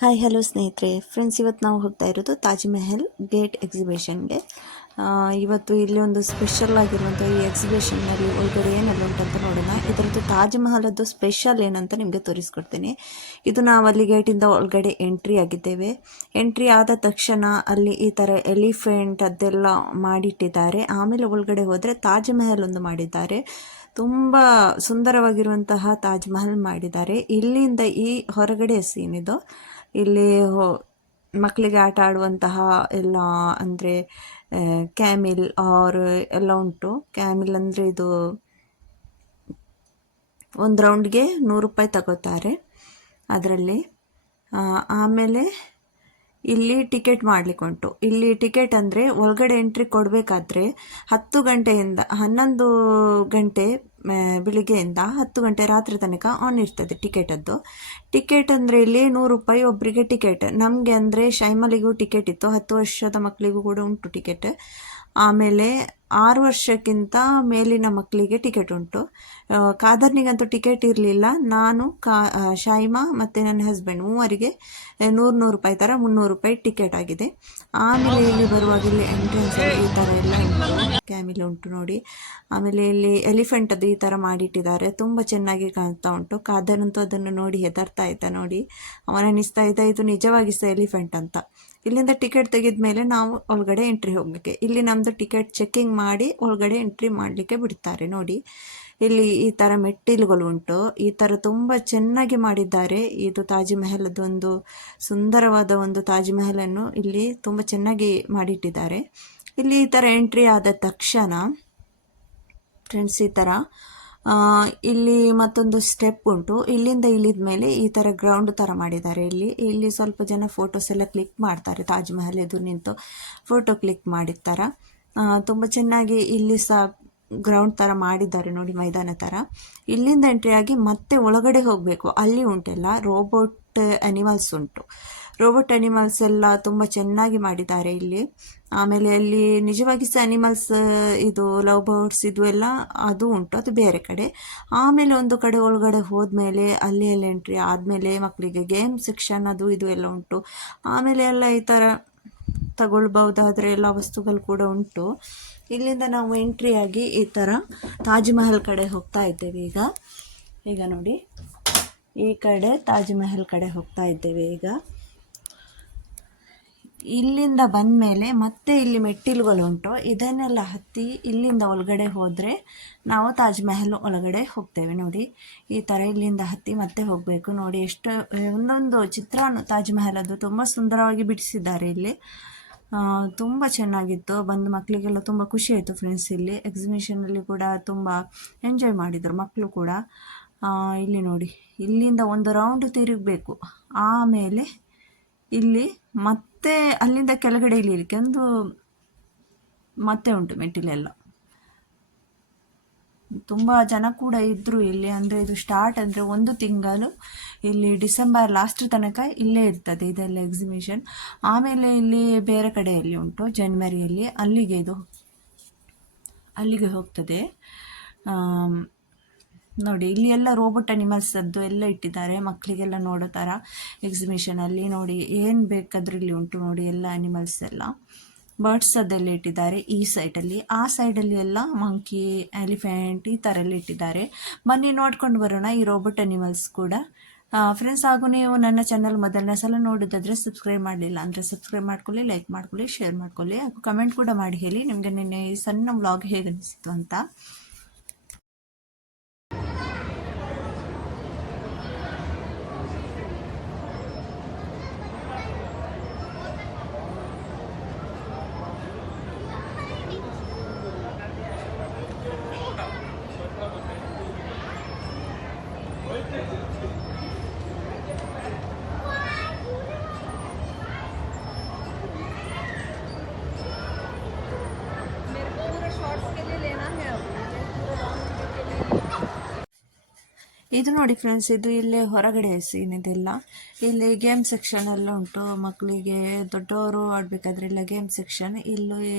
Hi hello ಸ್ನೇಹಿತರೆ friends, ಇವತ್ತು ನಾವು ಹೋಗ್ತಾ ಇರೋದು ತಾಜ್ ಮಹಲ್ ಗೇಟ್ ಎಕ್ಸಿಬಿಷನ್ಗೆ. ಇವತ್ತು ಇಲ್ಲಿ ಒಂದು ಸ್ಪೆಷಲ್ ಆಗಿರುವಂಥ ಈ ಎಕ್ಸಿಬಿಷನ್ನಲ್ಲಿ ಒಳಗಡೆ ಏನೆಲ್ಲ ಉಂಟಂತ ನೋಡೋಣ. ಇದರದ್ದು ತಾಜ್ ಮಹಲದ್ದು ಸ್ಪೆಷಲ್ ಏನಂತ ನಿಮಗೆ ತೋರಿಸ್ಕೊಡ್ತೀನಿ. ಇದು ನಾವು ಅಲ್ಲಿ ಗೇಟಿಂದ ಒಳಗಡೆ ಎಂಟ್ರಿ ಆಗಿದ್ದೇವೆ. ಎಂಟ್ರಿ ಆದ ತಕ್ಷಣ ಅಲ್ಲಿ ಈ ಥರ ಎಲಿಫೆಂಟ್ ಅದೆಲ್ಲ ಮಾಡಿಟ್ಟಿದ್ದಾರೆ. ಆಮೇಲೆ ಒಳಗಡೆ ಹೋದರೆ ತಾಜ್ ಮಹಲ್ ಒಂದು ಮಾಡಿದ್ದಾರೆ. ತುಂಬ ಸುಂದರವಾಗಿರುವಂತಹ ತಾಜ್ ಮಹಲ್ ಮಾಡಿದ್ದಾರೆ. ಇಲ್ಲಿಂದ ಈ ಹೊರಗಡೆ ಸೀನ್ ಇದು. ಇಲ್ಲಿ ಮಕ್ಕಳಿಗೆ ಆಟ ಆಡುವಂತಹ ಎಲ್ಲ ಅಂದರೆ ಕ್ಯಾಮಿಲ್ ಆರ್ ಎಲ್ಲ ಉಂಟು. ಕ್ಯಾಮಿಲ್ ಅಂದರೆ ಇದು ಒಂದು ರೌಂಡ್ಗೆ 100 ರೂಪಾಯಿ ತಗೋತಾರೆ ಅದರಲ್ಲಿ. ಆಮೇಲೆ ಇಲ್ಲಿ ಟಿಕೆಟ್ ಮಾಡಲಿಕ್ಕೆ ಉಂಟು. ಇಲ್ಲಿ ಟಿಕೆಟ್ ಅಂದರೆ ಒಳಗಡೆ ಎಂಟ್ರಿ ಕೊಡಬೇಕಾದ್ರೆ 10 ಗಂಟೆಯಿಂದ 11 ಗಂಟೆ ಬೆಳಿಗ್ಗೆಯಿಂದ 10 ಗಂಟೆ ರಾತ್ರಿ ತನಕ ಆನ್ ಇರ್ತದೆ ಟಿಕೆಟದ್ದು. ಟಿಕೆಟ್ ಅಂದರೆ ಇಲ್ಲಿ 100 ರೂಪಾಯಿ ಒಬ್ಬರಿಗೆ ಟಿಕೆಟ್. ನಮಗೆ ಅಂದರೆ ಶೈಮಲಿಗೂ ಟಿಕೆಟ್ ಇತ್ತು, 10 ವರ್ಷದ ಮಕ್ಕಳಿಗೂ ಕೂಡ ಉಂಟು ಟಿಕೆಟ್. ಆಮೇಲೆ 6 ವರ್ಷಕ್ಕಿಂತ ಮೇಲಿನ ಮಕ್ಕಳಿಗೆ ಟಿಕೆಟ್ ಉಂಟು. ಕಾದರ್ನಿಗಂತೂ ಟಿಕೆಟ್ ಇರಲಿಲ್ಲ. ನಾನು ಶೈಮಾ ಮತ್ತು ನನ್ನ ಹಸ್ಬೆಂಡ್ ಮೂವರಿಗೆ 100 ರೂಪಾಯಿ ಥರ 300 ರೂಪಾಯಿ ಟಿಕೆಟ್ ಆಗಿದೆ. ಆಮೇಲೆ ಇಲ್ಲಿ ಬರುವಾಗ ಇಲ್ಲಿ ಎಂಟ್ರೆನ್ಸ್ ಈ ಥರ ಎಲ್ಲ ಉಂಟು, ಕ್ಯಾಮಿಲ್ ಉಂಟು ನೋಡಿ. ಆಮೇಲೆ ಇಲ್ಲಿ ಎಲಿಫೆಂಟ್ ಅದು ಈ ಥರ ಮಾಡಿಟ್ಟಿದ್ದಾರೆ, ತುಂಬ ಚೆನ್ನಾಗಿ ಕಾಣ್ತಾ ಉಂಟು. ಕಾದರಂತೂ ಅದನ್ನು ನೋಡಿ ಹೆದರ್ತಾ ಇದ್ದ ನೋಡಿ. ಅವನ ಅನ್ನಿಸ್ತಾ ಇದ್ದ ಇದು ನಿಜವಾಗಿ ಸಹ ಎಲಿಫೆಂಟ್ ಅಂತ. ಇಲ್ಲಿಂದ ಟಿಕೆಟ್ ತೆಗೆದ ಮೇಲೆ ನಾವು ಒಳಗಡೆ ಎಂಟ್ರಿ ಹೋಗಲಿಕ್ಕೆ. ಇಲ್ಲಿ ನಮ್ಮದು ಟಿಕೆಟ್ ಚೆಕ್ಕಿಂಗ್ ಮಾಡಿ ಒಳಗಡೆ ಎಂಟ್ರಿ ಮಾಡಲಿಕ್ಕೆ ಬಿಡ್ತಾರೆ ನೋಡಿ. ಇಲ್ಲಿ ಈ ಥರ ಮೆಟ್ಟಿಲುಗಳು ಉಂಟು. ಈ ಥರ ತುಂಬ ಚೆನ್ನಾಗಿ ಮಾಡಿದ್ದಾರೆ. ಇದು ತಾಜ್ ಮಹಲದ್ದು ಒಂದು ಸುಂದರವಾದ ಒಂದು ತಾಜ್ ಮಹಲನ್ನು ಇಲ್ಲಿ ತುಂಬ ಚೆನ್ನಾಗಿ ಮಾಡಿಟ್ಟಿದ್ದಾರೆ. ಇಲ್ಲಿ ಈ ಥರ ಎಂಟ್ರಿ ಆದ ತಕ್ಷಣ ಫ್ರೆಂಡ್ಸ್ ಈ ಥರ ಇಲ್ಲಿ ಮತ್ತೊಂದು ಸ್ಟೆಪ್ ಉಂಟು. ಇಲ್ಲಿಂದ ಇಳಿದ ಮೇಲೆ ಈ ಥರ ಗ್ರೌಂಡ್ ಥರ ಮಾಡಿದ್ದಾರೆ. ಇಲ್ಲಿ ಸ್ವಲ್ಪ ಜನ ಫೋಟೋಸ್ ಎಲ್ಲ ಕ್ಲಿಕ್ ಮಾಡ್ತಾರೆ. ತಾಜ್ ಮಹಲ್ ಎದುರು ನಿಂತು ಫೋಟೋ ಕ್ಲಿಕ್ ಮಾಡಿರ್ತಾರ. ತುಂಬ ಚೆನ್ನಾಗಿ ಇಲ್ಲಿ ಸಹ ಗ್ರೌಂಡ್ ಥರ ಮಾಡಿದ್ದಾರೆ ನೋಡಿ, ಮೈದಾನ ಥರ. ಇಲ್ಲಿಂದ ಎಂಟ್ರಿ ಆಗಿ ಮತ್ತೆ ಒಳಗಡೆ ಹೋಗಬೇಕು. ಅಲ್ಲಿ ಉಂಟೆಲ್ಲ ರೋಬೋಟ್ ಅನಿಮಲ್ಸ್ ಉಂಟು. ರೋಬೋಟ್ ಅನಿಮಲ್ಸ್ ಎಲ್ಲ ತುಂಬ ಚೆನ್ನಾಗಿ ಮಾಡಿದ್ದಾರೆ ಇಲ್ಲಿ. ಆಮೇಲೆ ಅಲ್ಲಿ ನಿಜವಾಗಿ ಸಹ ಅನಿಮಲ್ಸ್ ಇದು ಲವ್ ಬರ್ಡ್ಸ್ ಇದು ಎಲ್ಲ ಅದು ಉಂಟು, ಅದು ಬೇರೆ ಕಡೆ. ಆಮೇಲೆ ಒಂದು ಕಡೆ ಒಳಗಡೆ ಹೋದ್ಮೇಲೆ ಅಲ್ಲಿ ಎಲ್ಲ ಎಂಟ್ರಿ ಆದಮೇಲೆ ಮಕ್ಕಳಿಗೆ ಗೇಮ್ ಸೆಕ್ಷನ್ ಅದು ಇದು ಎಲ್ಲ ಉಂಟು. ಆಮೇಲೆ ಎಲ್ಲ ಈ ಥರ ತಗೊಳ್ಬಹುದಾದ್ರೆ ಎಲ್ಲ ವಸ್ತುಗಳು ಕೂಡ ಉಂಟು. ಇಲ್ಲಿಂದ ನಾವು ಎಂಟ್ರಿ ಆಗಿ ಈ ಥರ ತಾಜ್ ಮಹಲ್ ಕಡೆ ಹೋಗ್ತಾ ಇದ್ದೇವೆ. ಈಗ ನೋಡಿ, ಈ ಕಡೆ ತಾಜ್ ಮಹಲ್ ಕಡೆ ಹೋಗ್ತಾ ಇದ್ದೇವೆ. ಈಗ ಇಲ್ಲಿಂದ ಬಂದ ಮೇಲೆ ಮತ್ತೆ ಇಲ್ಲಿ ಮೆಟ್ಟಿಲುಗಳು ಉಂಟು. ಇದನ್ನೆಲ್ಲ ಹತ್ತಿ ಇಲ್ಲಿಂದ ಒಳಗಡೆ ಹೋದರೆ ನಾವು ತಾಜ್ ಮಹಲ್ ಒಳಗಡೆ ಹೋಗ್ತೇವೆ ನೋಡಿ. ಈ ಥರ ಇಲ್ಲಿಂದ ಹತ್ತಿ ಮತ್ತೆ ಹೋಗಬೇಕು ನೋಡಿ. ಎಷ್ಟು ಒಂದೊಂದು ಚಿತ್ರಾನು ತಾಜ್ ಮಹಲ್ ಅದು ತುಂಬ ಸುಂದರವಾಗಿ ಬಿಡಿಸಿದ್ದಾರೆ ಇಲ್ಲಿ. ತುಂಬ ಚೆನ್ನಾಗಿತ್ತು. ಬಂದು ಮಕ್ಕಳಿಗೆಲ್ಲ ತುಂಬ ಖುಷಿ ಆಯಿತು ಫ್ರೆಂಡ್ಸ್. ಇಲ್ಲಿ ಎಕ್ಸಿಬಿಷನಲ್ಲಿ ಕೂಡ ತುಂಬ ಎಂಜಾಯ್ ಮಾಡಿದರು ಮಕ್ಕಳು ಕೂಡ. ಇಲ್ಲಿ ನೋಡಿ, ಇಲ್ಲಿಂದ ಒಂದು ರೌಂಡ್ ತಿರುಗಬೇಕು. ಆಮೇಲೆ ಇಲ್ಲಿ ಮತ್ತೆ ಅಲ್ಲಿಂದ ಕೆಳಗಡೆ ಇಳಿಲಿಕ್ಕೆ ಒಂದು ಮತ್ತೆ ಉಂಟು ಮೆಟ್ಟಿಲೆಲ್ಲ. ತುಂಬ ಜನ ಕೂಡ ಇದ್ದರು ಇಲ್ಲಿ. ಅಂದರೆ ಇದು ಸ್ಟಾರ್ಟ್ ಅಂದರೆ 1 ತಿಂಗಳು ಇಲ್ಲಿ ಡಿಸೆಂಬರ್ ಲಾಸ್ಟ್ ತನಕ ಇಲ್ಲೇ ಇರ್ತದೆ ಇದೆಲ್ಲ ಎಕ್ಸಿಬಿಷನ್. ಆಮೇಲೆ ಇಲ್ಲಿ ಬೇರೆ ಕಡೆಯಲ್ಲಿ ಉಂಟು ಜನವರಿಯಲ್ಲಿ, ಅಲ್ಲಿಗೆ ಹೋಗ್ತದೆ ನೋಡಿ. ಇಲ್ಲಿ ಎಲ್ಲ ರೋಬೋಟ್ ಅನಿಮಲ್ಸದ್ದು ಎಲ್ಲ ಇಟ್ಟಿದ್ದಾರೆ ಮಕ್ಕಳಿಗೆಲ್ಲ ನೋಡೋ ಥರ ಎಕ್ಸಿಬಿಷನಲ್ಲಿ ನೋಡಿ. ಏನು ಬೇಕಾದ್ರೂ ಇಲ್ಲಿ ಉಂಟು ನೋಡಿ, ಎಲ್ಲ ಅನಿಮಲ್ಸ್ ಎಲ್ಲ ಬರ್ಡ್ಸ್ ಅದೆಲ್ಲ ಇಟ್ಟಿದ್ದಾರೆ ಈ ಸೈಡಲ್ಲಿ. ಆ ಸೈಡಲ್ಲಿ ಎಲ್ಲ ಮಂಕಿ, ಎಲಿಫೆಂಟ್ ಈ ಥರ ಎಲ್ಲ ಇಟ್ಟಿದ್ದಾರೆ. ಬನ್ನಿ ನೋಡ್ಕೊಂಡು ಬರೋಣ ಈ ರೋಬೋಟ್ ಅನಿಮಲ್ಸ್ ಕೂಡ ಫ್ರೆಂಡ್ಸ್. ಹಾಗೂ ನೀವು ನನ್ನ ಚಾನಲ್ ಮೊದಲನೇ ಸಲ ನೋಡಿದಾದರೆ ಸಬ್ಸ್ಕ್ರೈಬ್ ಮಾಡಲಿಲ್ಲ ಅಂದರೆ ಸಬ್ಸ್ಕ್ರೈಬ್ ಮಾಡ್ಕೊಳ್ಳಿ, ಲೈಕ್ ಮಾಡ್ಕೊಳ್ಳಿ, ಶೇರ್ ಮಾಡ್ಕೊಳ್ಳಿ. ಹಾಗೂ ಕಮೆಂಟ್ ಕೂಡ ಮಾಡಿ ಹೇಳಿ ನಿಮಗೆ ನಿನ್ನೆ ಈ ಸಣ್ಣ ವ್ಲಾಗ್ ಹೇಗೆ ಅನಿಸಿತು ಅಂತ. ಇದು ನೋಡಿ ಫ್ರೆಂಡ್ಸ್, ಇದು ಇಲ್ಲೇ ಹೊರಗಡೆ ಸೀನ್ ಇದೆಲ್ಲ. ಇಲ್ಲಿ ಗೇಮ್ ಸೆಕ್ಷನ್ ಎಲ್ಲ ಉಂಟು ಮಕ್ಕಳಿಗೆ. ದೊಡ್ಡವರು ಆಡಬೇಕಾದ್ರೆ ಇಲ್ಲ ಗೇಮ್ ಸೆಕ್ಷನ್. ಇಲ್ಲಿ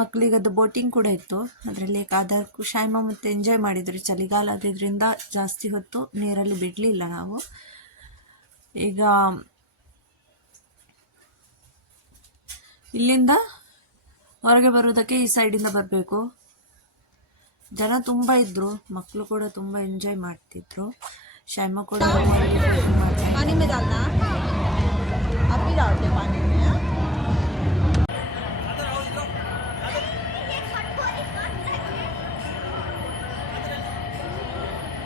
ಮಕ್ಕಳಿಗೆ ಅದು ಬೋಟಿಂಗ್ ಕೂಡ ಇತ್ತು. ಅದರಲ್ಲಿ ಕಾದರ್ ಶೈಮಾ ಮತ್ತು ಎಂಜಾಯ್ ಮಾಡಿದ್ರು. ಚಳಿಗಾಲ ಆದ್ರಿಂದ ಜಾಸ್ತಿ ಹೊತ್ತು ನೀರಲ್ಲಿ ಬಿಡಲಿಲ್ಲ ನಾವು. ಈಗ ಇಲ್ಲಿಂದ ಹೊರಗೆ ಬರೋದಕ್ಕೆ ಈ ಸೈಡಿಂದ ಬರಬೇಕು. ಜನ ತುಂಬ ಇದ್ದರು, ಮಕ್ಕಳು ಕೂಡ ತುಂಬ ಎಂಜಾಯ್ ಮಾಡ್ತಿದ್ರು. ಶೈಮ ಕೂಡ पानी में डालना अभी डालते पानी में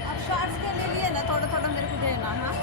अब शॉर्ट्स के लिए ना थोड़ा थोड़ा मेरे को देना हाँ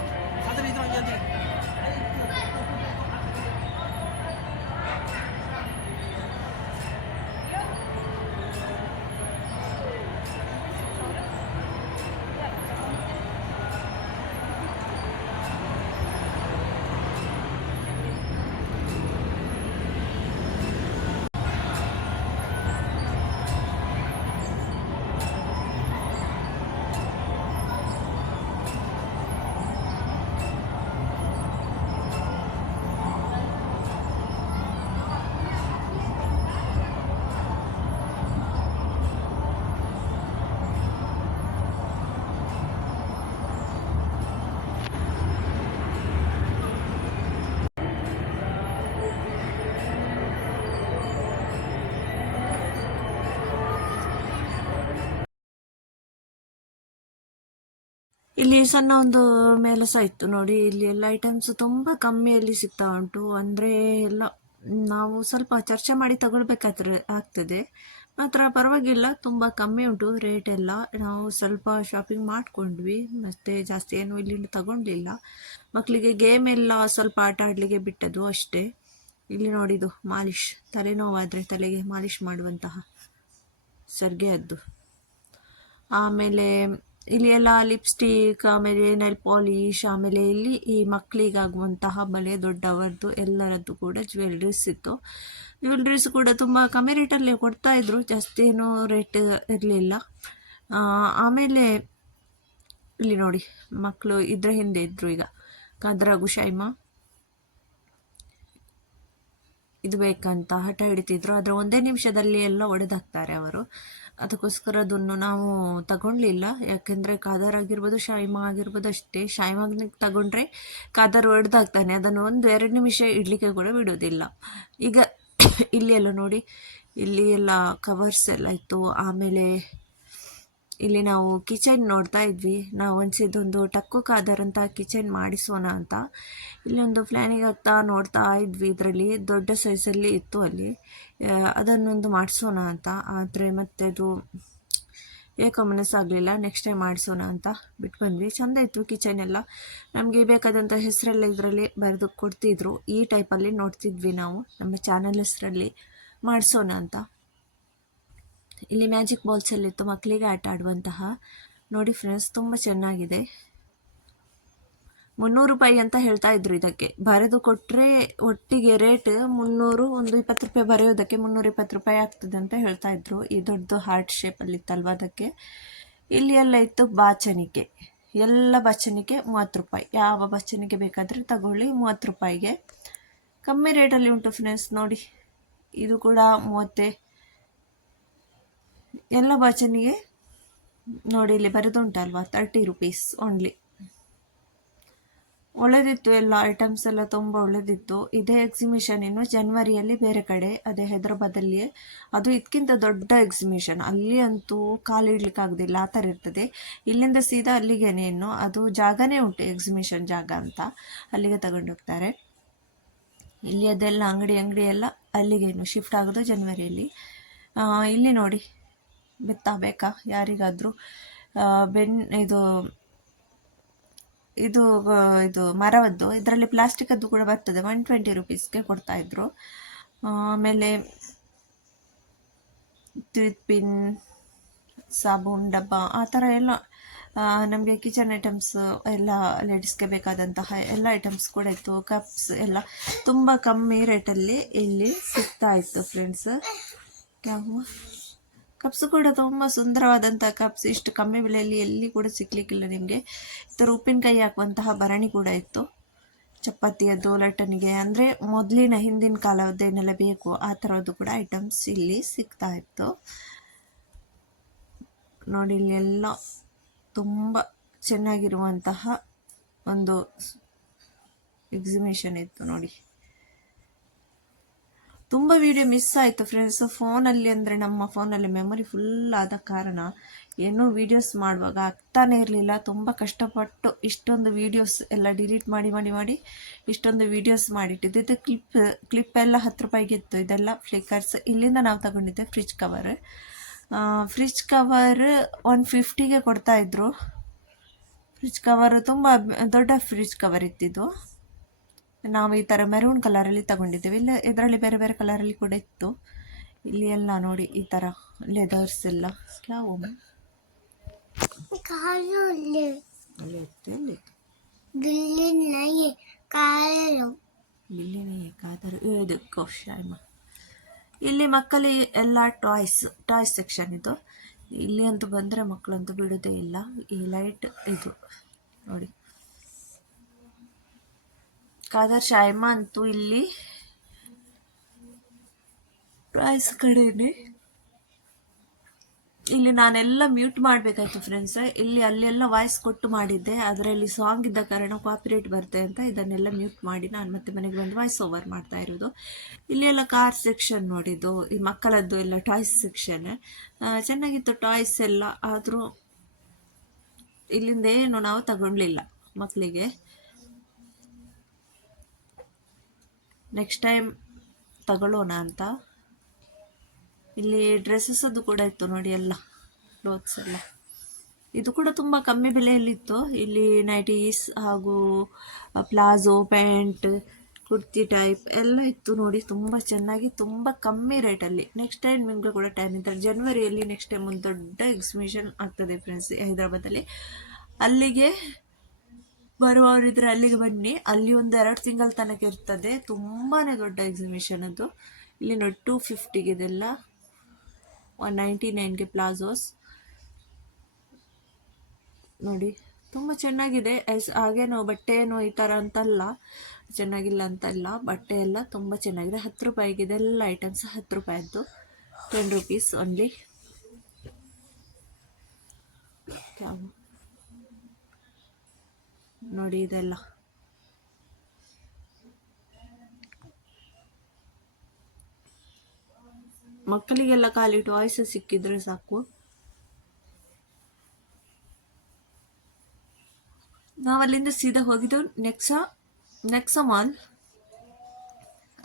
ಇಲ್ಲಿ ಸಣ್ಣ ಒಂದು ಮೇಲೆ ಸಹ ಇತ್ತು ನೋಡಿ. ಇಲ್ಲಿ ಎಲ್ಲ ಐಟಮ್ಸ್ ತುಂಬ ಕಮ್ಮಿಯಲ್ಲಿ ಸಿಗ್ತಾ ಉಂಟು. ಅಂದರೆ ಎಲ್ಲ ನಾವು ಸ್ವಲ್ಪ ಚರ್ಚೆ ಮಾಡಿ ತಗೊಳ್ಬೇಕಾದ್ರೆ ಆಗ್ತದೆ. ಮಾತ್ರ ಪರವಾಗಿಲ್ಲ, ತುಂಬ ಕಮ್ಮಿ ಉಂಟು ರೇಟ್ ಎಲ್ಲ. ನಾವು ಸ್ವಲ್ಪ ಶಾಪಿಂಗ್ ಮಾಡಿಕೊಂಡ್ವಿ, ಮತ್ತು ಜಾಸ್ತಿ ಏನು ಇಲ್ಲಿ ತಗೊಂಡಿಲ್ಲ. ಮಕ್ಕಳಿಗೆ ಗೇಮ್ ಎಲ್ಲ ಸ್ವಲ್ಪ ಆಟ ಆಡಲಿಕ್ಕೆ ಬಿಟ್ಟದ್ದು ಅಷ್ಟೇ. ಇಲ್ಲಿ ನೋಡಿದ್ದು ಮಾಲಿಶ್, ತಲೆನೋವಾದರೆ ತಲೆಗೆ ಮಾಲಿಶ್ ಮಾಡುವಂತಹ ಸರ್ಗೆಯದ್ದು. ಆಮೇಲೆ ಇಲ್ಲಿ ಎಲ್ಲ ಲಿಪ್ಸ್ಟಿಕ್, ಆಮೇಲೆ ನೈಲ್ ಪಾಲಿಶ್, ಆಮೇಲೆ ಇಲ್ಲಿ ಈ ಮಕ್ಕಳಿಗಾಗುವಂತಹ ಬಳೆ, ದೊಡ್ಡವರದ್ದು ಎಲ್ಲರದ್ದು ಕೂಡ ಜ್ಯುವೆಲ್ರೀಸ್ ಇತ್ತು. ಜ್ಯುವೆಲ್ರೀಸ್ ಕೂಡ ತುಂಬ ಕಮ್ಮಿ ರೇಟಲ್ಲಿ ಕೊಡ್ತಾಯಿದ್ರು, ಜಾಸ್ತಿ ಏನೂ ರೇಟ್ ಇರಲಿಲ್ಲ. ಆಮೇಲೆ ಇಲ್ಲಿ ನೋಡಿ, ಮಕ್ಕಳು ಇದ್ರ ಹಿಂದೆ ಇದ್ದರು. ಈಗ ಕಾದ್ರಾಗು ಶೈಮಾ ಇದು ಬೇಕಂತ ಹಠ ಹಿಡಿತಿದ್ರು, ಆದರೆ ಒಂದೇ ನಿಮಿಷದಲ್ಲಿ ಎಲ್ಲ ಒಡೆದಾಕ್ತಾರೆ ಅವರು. ಅದಕ್ಕೋಸ್ಕರ ಅದನ್ನು ನಾವು ತಗೊಳ್ಲಿಲ್ಲ. ಯಾಕೆಂದರೆ ಕಾದರ್ ಆಗಿರ್ಬೋದು, ಶಾಯಿಮಾ ಆಗಿರ್ಬೋದು ಅಷ್ಟೇ. ಶಾಯಿಮಾಗ ತಗೊಂಡ್ರೆ ಕಾದರ್ ಒಡೆದಾಗ್ತಾನೆ, ಅದನ್ನು 1-2 ನಿಮಿಷ ಇಡಲಿಕ್ಕೆ ಕೂಡ ಬಿಡೋದಿಲ್ಲ. ಈಗ ಇಲ್ಲಿ ಎಲ್ಲ ನೋಡಿ, ಇಲ್ಲಿ ಎಲ್ಲ ಕವರ್ಸ್ ಎಲ್ಲ ಇತ್ತು. ಆಮೇಲೆ ಇಲ್ಲಿ ನಾವು ಕಿಚನ್ ನೋಡ್ತಾ ಇದ್ವಿ. ನಾವು ಅನಿಸಿದ್ದೊಂದು ಟಕ್ಕು ಕಾದರ್ ಅಂತ ಕಿಚನ್ ಮಾಡಿಸೋಣ ಅಂತ. ಇಲ್ಲಿ ಒಂದು ಪ್ಲ್ಯಾನಿಂಗ್ ಆಗ್ತಾ ನೋಡ್ತಾ ಇದ್ವಿ. ಇದರಲ್ಲಿ ದೊಡ್ಡ ಸೈಜಲ್ಲಿ ಇತ್ತು ಅಲ್ಲಿ, ಅದನ್ನೊಂದು ಮಾಡಿಸೋಣ ಅಂತ. ಆದರೆ ಮತ್ತೆ ಅದು ಏಕೋ ಮನಸ್ಸಾಗಲಿಲ್ಲ. ನೆಕ್ಸ್ಟ್ ಟೈಮ್ ಮಾಡಿಸೋಣ ಅಂತ ಬಿಟ್ಟು ಬಂದ್ವಿ. ಚೆಂದ ಇತ್ತು ಕಿಚನ್ ಎಲ್ಲ. ನಮಗೆ ಬೇಕಾದಂಥ ಹೆಸರೆಲ್ಲ ಇದರಲ್ಲಿ ಬರೆದು ಕೊಡ್ತಿದ್ರು. ಈ ಟೈಪಲ್ಲಿ ನೋಡ್ತಿದ್ವಿ ನಾವು ನಮ್ಮ ಚಾನಲ್ ಹೆಸರಲ್ಲಿ ಮಾಡಿಸೋಣ ಅಂತ. ಇಲ್ಲಿ ಮ್ಯಾಜಿಕ್ ಬಾಲ್ಸ್ ಎಲ್ಲ ಇತ್ತು, ಮಕ್ಕಳಿಗೆ ಆಟ ಆಡುವಂತಹ. ನೋಡಿ ಫ್ರೆಂಡ್ಸ್, ತುಂಬ ಚೆನ್ನಾಗಿದೆ. 300 ರೂಪಾಯಿ ಅಂತ ಹೇಳ್ತಾ ಇದ್ರು. ಇದಕ್ಕೆ ಬರೆದು ಕೊಟ್ಟರೆ ಒಟ್ಟಿಗೆ ರೇಟ್ 300, ಒಂದು 20 ರೂಪಾಯಿ ಬರೆಯೋದಕ್ಕೆ 320 ರೂಪಾಯಿ ಆಗ್ತದೆ ಅಂತ ಹೇಳ್ತಾ ಇದ್ರು. ಈ ದೊಡ್ಡ ಹಾರ್ಟ್ ಶೇಪಲ್ಲಿ ಇತ್ತಲ್ವ ಅದಕ್ಕೆ. ಇಲ್ಲಿ ಎಲ್ಲ ಇತ್ತು ಬಾಚಣಿಕೆ, ಎಲ್ಲ ಬಾಚಣಿಕೆ 30 ರೂಪಾಯಿ. ಯಾವ ಬಾಚಣಿಕೆ ಬೇಕಾದರೆ ತಗೊಳ್ಳಿ, 30 ರೂಪಾಯಿಗೆ ಕಮ್ಮಿ ರೇಟಲ್ಲಿ ಉಂಟು ಫ್ರೆಂಡ್ಸ್. ನೋಡಿ, ಇದು ಕೂಡ 30. ಎಲ್ಲ ಬಾಚಣಿಗೆ ನೋಡಿ ಇಲ್ಲಿ ಬರೆದುಂಟಲ್ವ, 30 ರುಪೀಸ್ ಓನ್ಲಿ. ಒಳ್ಳೆದಿತ್ತು, ಎಲ್ಲ ಐಟಮ್ಸ್ ಎಲ್ಲ ತುಂಬ ಒಳ್ಳೆದಿತ್ತು. ಇದೇ ಎಕ್ಸಿಬಿಷನ್ ಇನ್ನು ಜನವರಿಯಲ್ಲಿ ಬೇರೆ ಕಡೆ, ಅದೇ ಹೈದರಾಬಾದಲ್ಲಿಯೇ. ಅದು ಇದಕ್ಕಿಂತ ದೊಡ್ಡ ಎಕ್ಸಿಬಿಷನ್. ಅಲ್ಲಿ ಅಂತೂ ಕಾಲಿಡ್ಲಿಕ್ಕಾಗೋದಿಲ್ಲ, ಆ ಥರ ಇರ್ತದೆ. ಇಲ್ಲಿಂದ ಸೀದಾ ಅಲ್ಲಿಗೇನೆ, ಇನ್ನು ಅದು ಜಾಗನೇ ಉಂಟು, ಎಕ್ಸಿಬಿಷನ್ ಜಾಗ ಅಂತ, ಅಲ್ಲಿಗೆ ತಗೊಂಡೋಗ್ತಾರೆ. ಇಲ್ಲಿ ಅದೆಲ್ಲ ಅಂಗಡಿ ಎಲ್ಲ ಅಲ್ಲಿಗೇನು ಶಿಫ್ಟ್ ಆಗೋದು ಜನವರಿಯಲ್ಲಿ. ಇಲ್ಲಿ ನೋಡಿ, ಬೆತ್ತ ಬೇಕಾ ಯಾರಿಗಾದರೂ? ಇದು ಇದು ಇದು ಮರವದ್ದು, ಇದರಲ್ಲಿ ಪ್ಲಾಸ್ಟಿಕದ್ದು ಕೂಡ ಬರ್ತದೆ. 120 ರುಪೀಸ್ಗೆ ಕೊಡ್ತಾಯಿದ್ರು. ಆಮೇಲೆ ಟೂತ್ ಪಿನ್, ಸಾಬೂನ್ ಡಬ್ಬ, ಆ ಥರ ಎಲ್ಲ ನಮಗೆ ಕಿಚನ್ ಐಟಮ್ಸ್ ಎಲ್ಲ, ಲೇಡೀಸ್ಗೆ ಬೇಕಾದಂತಹ ಎಲ್ಲ ಐಟಮ್ಸ್ ಕೂಡ ಇತ್ತು. ಕಪ್ಸ್ ಎಲ್ಲ ತುಂಬ ಕಮ್ಮಿ ರೇಟಲ್ಲಿ ಇಲ್ಲಿ ಸಿಗ್ತಾ ಇತ್ತು ಫ್ರೆಂಡ್ಸ್. ಕಪ್ಸ್ ಕೂಡ ತುಂಬ ಸುಂದರವಾದಂಥ ಕಪ್ಸ್, ಇಷ್ಟು ಕಮ್ಮಿ ಬೆಲೆಯಲ್ಲಿ ಎಲ್ಲಿ ಕೂಡ ಸಿಗ್ಲಿಕ್ಕಿಲ್ಲ ನಿಮಗೆ. ಈ ಥರ ಉಪ್ಪಿನಕಾಯಿ ಹಾಕುವಂತಹ ಭರಣಿ ಕೂಡ ಇತ್ತು. ಚಪಾತಿಯದ್ದು, ಲಟ್ಟಣಿಗೆ, ಅಂದರೆ ಮೊದಲಿನ ಹಿಂದಿನ ಕಾಲದ್ದೇನೆಲ್ಲ ಬೇಕು ಆ ಥರದ್ದು ಕೂಡ ಐಟಮ್ಸ್ ಇಲ್ಲಿ ಸಿಗ್ತಾ ಇತ್ತು. ನೋಡಿ, ಇಲ್ಲಿ ಎಲ್ಲ ತುಂಬ ಚೆನ್ನಾಗಿರುವಂತಹ ಒಂದು ಎಕ್ಸಿಬಿಷನ್ ಇತ್ತು ನೋಡಿ. ತುಂಬ ವೀಡಿಯೋ ಮಿಸ್ ಆಯಿತು ಫ್ರೆಂಡ್ಸ್. ಫೋನಲ್ಲಿ ಅಂದರೆ ನಮ್ಮ ಫೋನಲ್ಲಿ ಮೆಮೊರಿ ಫುಲ್ ಆದ ಕಾರಣ ಏನೂ ವೀಡಿಯೋಸ್ ಮಾಡುವಾಗ ಆಗ್ತಾನೇ ಇರಲಿಲ್ಲ. ತುಂಬ ಕಷ್ಟಪಟ್ಟು ಇಷ್ಟೊಂದು ವೀಡಿಯೋಸ್ ಎಲ್ಲ ಡಿಲೀಟ್ ಮಾಡಿ ಮಾಡಿ ಮಾಡಿ ಇಷ್ಟೊಂದು ವೀಡಿಯೋಸ್ ಮಾಡಿಟ್ಟಿದ್ದು. ಇದು ಕ್ಲಿಪ್ ಎಲ್ಲ 10 ರೂಪಾಯಿಗೆ ಇತ್ತು. ಇದೆಲ್ಲ ಫ್ಲಿಕರ್ಸ್. ಇಲ್ಲಿಂದ ನಾವು ತಗೊಂಡಿದ್ದೆ ಫ್ರಿಜ್ ಕವರ್. ಫ್ರಿಜ್ ಕವರ್ 150ಗೆ ಕೊಡ್ತಾಯಿದ್ರು. ಫ್ರಿಜ್ ಕವರ್ ತುಂಬ ದೊಡ್ಡ ಫ್ರಿಜ್ ಕವರ್ ಇತ್ತಿದ್ದು. ನಾವು ಈ ಥರ ಮೆರೂನ್ ಕಲರಲ್ಲಿ ತಗೊಂಡಿದ್ದೇವೆ. ಇಲ್ಲ ಇದರಲ್ಲಿ ಬೇರೆ ಬೇರೆ ಕಲರಲ್ಲಿ ಕೂಡ ಇತ್ತು. ಇಲ್ಲಿ ಎಲ್ಲ ನೋಡಿ ಈ ಥರ ಲೆದರ್ಸ್ ಎಲ್ಲ ಯಾವ ಇಲ್ಲಿ ಮಕ್ಕಳಿಗೆ ಎಲ್ಲ ಟಾಯ್ಸ್ ಸೆಕ್ಷನ್ ಇದು. ಇಲ್ಲಿ ಅಂತೂ ಬಂದರೆ ಮಕ್ಕಳಂತೂ ಬಿಡೋದೇ ಇಲ್ಲ. ಈ ಲೈಟ್ ಇದು ನೋಡಿ, ಕಾದರ್ ಶಾಯ್ಮಾ ಅಂತೂ ಇಲ್ಲಿ ಟಾಯ್ಸ್ ಕಡೆನೆ. ಇಲ್ಲಿ ನಾನೆಲ್ಲ ಮ್ಯೂಟ್ ಮಾಡಬೇಕಾಯ್ತು ಫ್ರೆಂಡ್ಸ್. ಇಲ್ಲಿ ಅಲ್ಲೆಲ್ಲ ವಾಯ್ಸ್ ಕೊಟ್ಟು ಮಾಡಿದ್ದೆ, ಅದರಲ್ಲಿ ಸಾಂಗ್ ಇದ್ದ ಕಾರಣ ಕಾಪಿರೈಟ್ ಬರುತ್ತೆ ಅಂತ ಇದನ್ನೆಲ್ಲ ಮ್ಯೂಟ್ ಮಾಡಿ ನಾನು ಮತ್ತೆ ಮನೆಗೆ ಬಂದು ವಾಯ್ಸ್ ಓವರ್ ಮಾಡ್ತಾ ಇರೋದು. ಇಲ್ಲಿ ಎಲ್ಲ ಕಾರ್ ಸೆಕ್ಷನ್ ನೋಡಿದ್ದು, ಈ ಮಕ್ಕಳದ್ದು ಎಲ್ಲ ಟಾಯ್ಸ್ ಸೆಕ್ಷನ್ ಚೆನ್ನಾಗಿತ್ತು ಟಾಯ್ಸ್ ಎಲ್ಲ. ಆದರೂ ಇಲ್ಲಿಂದ ಏನು ನಾವು ತಗೊಳ್ಳಿಲ್ಲ ಮಕ್ಕಳಿಗೆ. ನೆಕ್ಸ್ಟ್ ಟೈಮ್ ತಗೊಳ್ಳೋಣ ಅಂತ. ಇಲ್ಲಿ ಡ್ರೆಸ್ಸಸ್ಸದ್ದು ಕೂಡ ಇತ್ತು ನೋಡಿ, ಎಲ್ಲ ಕ್ಲೋತ್ಸ್ ಎಲ್ಲ. ಇದು ಕೂಡ ತುಂಬ ಕಮ್ಮಿ ಬೆಲೆಯಲ್ಲಿತ್ತು. ಇಲ್ಲಿ ನೈಟೀಸ್ ಹಾಗೂ ಪ್ಲಾಜೋ, ಪ್ಯಾಂಟ್, ಕುರ್ತಿ ಟೈಪ್ ಎಲ್ಲ ಇತ್ತು ನೋಡಿ. ತುಂಬ ಚೆನ್ನಾಗಿ ತುಂಬ ಕಮ್ಮಿ ರೇಟಲ್ಲಿ. ನೆಕ್ಸ್ಟ್ ಟೈಮ್ ನಿಮಗೆ ಕೂಡ ಟೈಮ್ ಇದ್ದರೆ ಜನವರಿಯಲ್ಲಿ ನೆಕ್ಸ್ಟ್ ಟೈಮ್ ಒಂದು ದೊಡ್ಡ ಎಕ್ಸಿಬಿಷನ್ ಆಗ್ತದೆ ಫ್ರೆಂಡ್ಸ್ ಹೈದರಾಬಾದಲ್ಲಿ. ಅಲ್ಲಿಗೆ ಬರುವವರಿದ್ರೆ ಅಲ್ಲಿಗೆ ಬನ್ನಿ. ಅಲ್ಲಿ ಒಂದು 2 ತಿಂಗಳ ತನಕ ಇರ್ತದೆ. ತುಂಬಾ ದೊಡ್ಡ ಎಕ್ಸಿಬಿಷನ್ ಅದು. ಇಲ್ಲಿ ನೋಡಿ 250ಗೆ ಇದೆಲ್ಲ, 199ಗೆ ಪ್ಲಾಜೋಸ್ ನೋಡಿ. ತುಂಬ ಚೆನ್ನಾಗಿದೆ. ಹಾಗೇನು ಬಟ್ಟೆ ಏನು ಈ ಥರ ಅಂತಲ್ಲ, ಚೆನ್ನಾಗಿಲ್ಲ ಅಂತಲ್ಲ. ಬಟ್ಟೆ ಎಲ್ಲ ತುಂಬ ಚೆನ್ನಾಗಿದೆ. 10 ರೂಪಾಯಿಗೆ ಇದೆಲ್ಲ ಐಟಮ್ಸ್ 10 ರೂಪಾಯಿದ್ದು, 10 rupees ಓನ್ಲಿ. ನೋಡಿ ಇದೆಲ್ಲ ಮಕ್ಕಳಿಗೆಲ್ಲ ಖಾಲಿ ಟಾಯ್ಸ್ ಸಿಕ್ಕಿದ್ರೆ ಸಾಕು. ನಾವಲ್ಲಿಂದ ಸೀದಾ ಹೋಗಿದ್ದು ನೆಕ್ಸಾ ಮಾಲ್.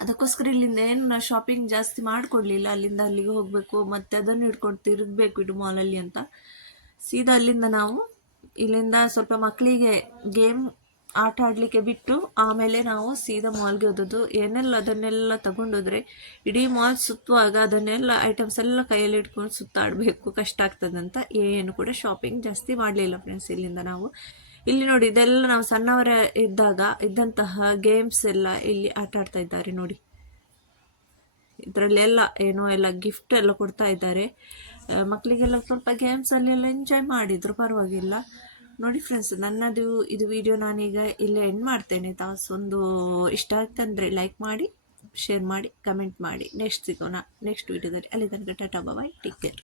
ಅದಕ್ಕೋಸ್ಕರ ಇಲ್ಲಿಂದ ಏನು ಶಾಪಿಂಗ್ ಜಾಸ್ತಿ ಮಾಡಿಕೊಡ್ಲಿಲ್ಲ. ಅಲ್ಲಿಂದ ಅಲ್ಲಿಗೆ ಹೋಗಬೇಕು ಮತ್ತೆ ಅದನ್ನು ಹಿಡ್ಕೊಂಡು ತಿರುಗಬೇಕು ಇದು ಮಾಲಲ್ಲಿ ಅಂತ. ಸೀದಾ ಅಲ್ಲಿಂದ ನಾವು ಇಲ್ಲಿಂದ ಸ್ವಲ್ಪ ಮಕ್ಕಳಿಗೆ ಗೇಮ್ ಆಟ ಆಡಲಿಕ್ಕೆ ಬಿಟ್ಟು ಆಮೇಲೆ ನಾವು ಸೀದಾ ಮಾಲ್ಗೆ ಹೋದದ್ದು. ಏನೆಲ್ಲ ಅದನ್ನೆಲ್ಲ ತಗೊಂಡೋದ್ರೆ ಇಡೀ ಮಾಲ್ ಸುತ್ತುವಾಗ ಅದನ್ನೆಲ್ಲ ಐಟಮ್ಸ್ ಎಲ್ಲ ಕೈಯಲ್ಲಿ ಇಟ್ಕೊಂಡು ಸುತ್ತಾಡಬೇಕು, ಕಷ್ಟ ಆಗ್ತದಂತ ಏನು ಕೂಡ ಶಾಪಿಂಗ್ ಜಾಸ್ತಿ ಮಾಡಲಿಲ್ಲ ಫ್ರೆಂಡ್ಸ್. ಇಲ್ಲಿಂದ ನಾವು ಇಲ್ಲಿ ನೋಡಿ, ಇದೆಲ್ಲ ನಾವು ಸಣ್ಣವರ ಇದ್ದಾಗ ಇದ್ದಂತಹ ಗೇಮ್ಸ್ ಎಲ್ಲ ಇಲ್ಲಿ ಆಟ ಆಡ್ತಾ ಇದ್ದಾರೆ ನೋಡಿ. ಇದರಲ್ಲೆಲ್ಲ ಏನೋ ಎಲ್ಲ ಗಿಫ್ಟ್ ಎಲ್ಲ ಕೊಡ್ತಾ ಇದ್ದಾರೆ ಮಕ್ಕಳಿಗೆಲ್ಲ. ಸ್ವಲ್ಪ ಗೇಮ್ಸಲ್ಲೆಲ್ಲ ಎಂಜಾಯ್ ಮಾಡಿದ್ರು, ಪರವಾಗಿಲ್ಲ ನೋಡಿ ಫ್ರೆಂಡ್ಸ್. ನನ್ನದು ಇದು ವಿಡಿಯೋ ನಾನೀಗ ಇಲ್ಲೇ ಎಂಡ್ ಮಾಡ್ತೇನೆ. ಒಂದು ಇಷ್ಟ ಆಗ್ತಂದರೆ ಲೈಕ್ ಮಾಡಿ, ಶೇರ್ ಮಾಡಿ, ಕಮೆಂಟ್ ಮಾಡಿ. ನೆಕ್ಸ್ಟ್ ಸಿಗೋಣ ನೆಕ್ಸ್ಟ್ ವಿಡಿಯೋದಲ್ಲಿ. ಅಲ್ಲಿ ತನಕ ಟಾಟಾ ಬಾಯ್, ಟೇಕ್ ಕೇರ್.